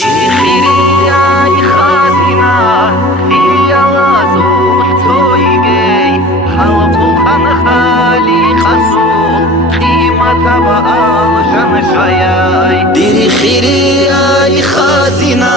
Дирихирияй хазина, иялазул цойгей, халқулхан хали хасул, қиматаба алжан шаяй. Дирихирияй хазина,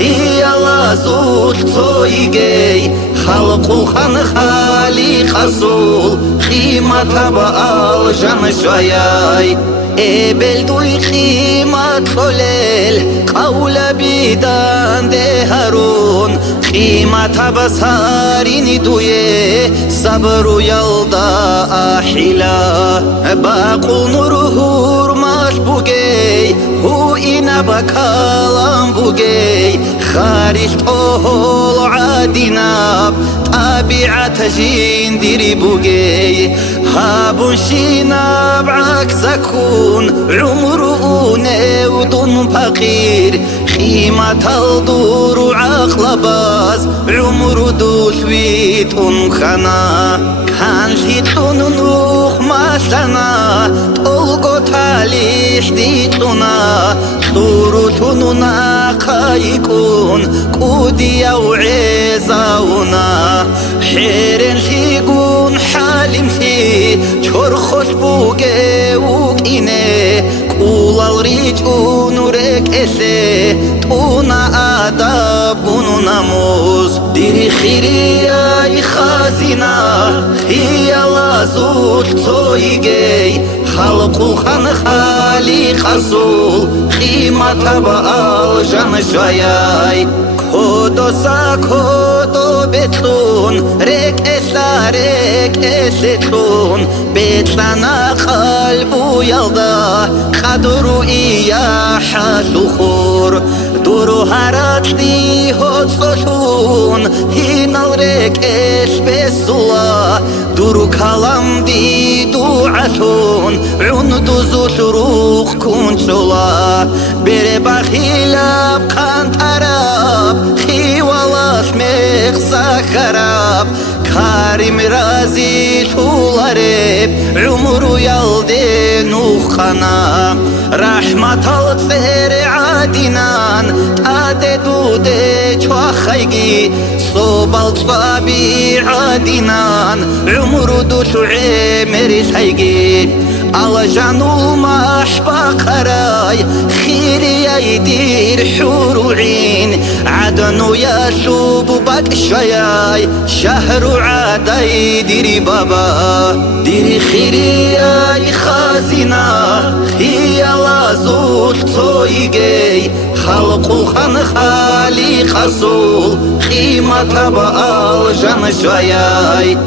иялазул цойгей, халқулхан хали хасул, қиматаба алжан шаяй. Ebel duy qimat xolel qawla bidan de harun qimat abasarini duye sabru yalda ahila baqul nuruhur mas bugey hu ina bakalam bugey kharij tohol adinab tabiat jindiri bugey habun shinab عكسكون عمره نودن فقير خيمة الدور عقل باز عمر دوشويت خنا كان شيتون نوخ ماشنا تلقو تاليح ديتنا صورتون ناقايكون كوديا وعزاونا حيرن شيقون حالم شي چور خوش بوگه وقینه کولال ریچون رک اسه تونا آدابون نموز دیری خیری ای خازینا خیالا زود سویگی خلقو خان خالی خسول خیمت با آلجان شایای کدو سا کدو بتون رک اسلتون بتلنا قلبو یلدا قدرو ایا حسخور دورو هراتلی هدسوشون هینال رک اس بسولا دورو کلام دی دوعتون عندو زوش روخ کنچولا بره بخیلاب قنطراب خیوالاش مقصا خراب كارم رازي شولارب عمرو يالدي نوخنا رحمة الفر عادنان تاددو دي چواخيگي صوبال صابي عادنان عمرو دوشو عمر سيگي على جانو محبا قراي خيري يدير حور عين عدنو يشوب بك شياي شهر عداي ديري بابا ديري خيري يا خازنا هي لازوش صويجي خلقو خان خالي خسول خيمة بقى الجن شياي